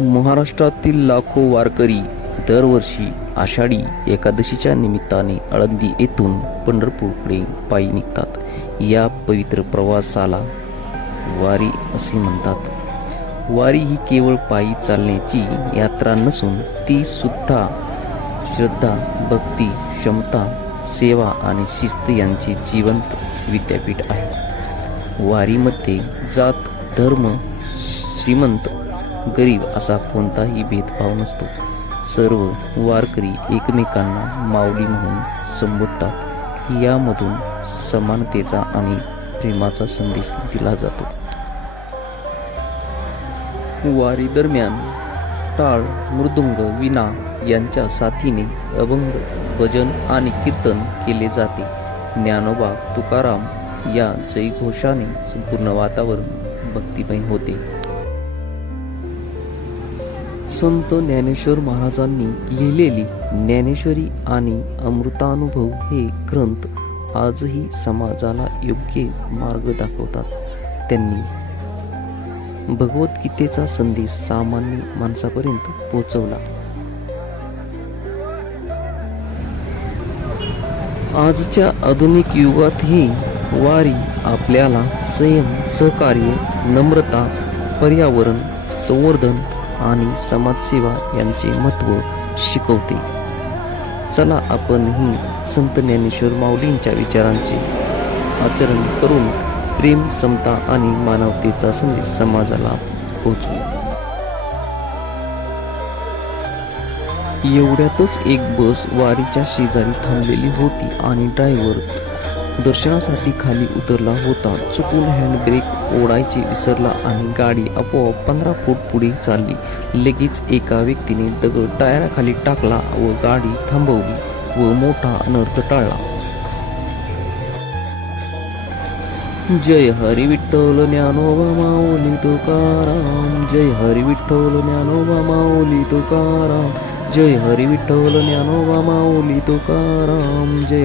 महाराष्ट्रातील लाखो वारकरी दरवर्षी आषाढी एकादशीच्या निमित्ताने आळंदी येथून पंढरपूरकडे पायी निघतात. या पवित्र प्रवासाला वारी असे म्हणतात. वारी ही केवळ पायी चालण्याची यात्रा नसून ती सुद्धा श्रद्धा, भक्ती, क्षमता, सेवा आणि शिस्त यांचे जिवंत विद्यापीठ आहे. वारीमध्ये जात, धर्म, श्रीमंत, गरीब असा कोणताही भेदभाव नसतो. सर्व वारकरी एकमेकांना माऊली म्हणून संबोधतात. यामधून समानतेचा आणि प्रेमाचा संदेश दिला जातो. वारी दरम्यान टाळ, मृदुंग, वीणा यांच्या साथीने अभंग, भजन आणि कीर्तन केले जाते. ज्ञानोबा तुकाराम या जयघोषाने संपूर्ण वातावरण भक्तिमय होते. संत ज्ञानेश्वर महाराजांनी लिहिलेली ज्ञानेश्वरी आणि अमृतानुभव हे ग्रंथ आजही समाजाला योग्य मार्ग दाखवतात. त्यांनी भगवद्गीतेचा संदेश सामान्य माणसापर्यंत पोहोचवला. आजच्या आधुनिक युगातही वारी आपल्याला संयम, सहकार्य, नम्रता, पर्यावरण संवर्धन आणि समाजसेवा यांचे महत्त्व शिकवते. चला आपणही संत ज्ञानेश्वर माऊलींच्या विचारांचे आचरण करून प्रेम, समता आणि मानवतेचा संदेश समाजाला पोहोचवू. एवढ्यातच एक बस वारीच्या शेजारी थांबलेली होती आणि ड्रायव्हर दर्शनासाठी खाली उतरला होता. चुकून हँडब्रेक ओढायचे विसरला आणि गाडी आपोआप 15 फूट पुढे चालली. लगेच एका व्यक्तीने दगड टायराखाली टाकला व गाडी थांबवली व मोठा अनर्थ टळला. जय हरी विठ्ठल ज्ञानोबा माऊली तुकाराम, जय हरी विठ्ठल ज्ञानोबा माऊली तुकाराम, जय हरी विठ्ठल ज्ञानोबा माऊली तुकाराम, जय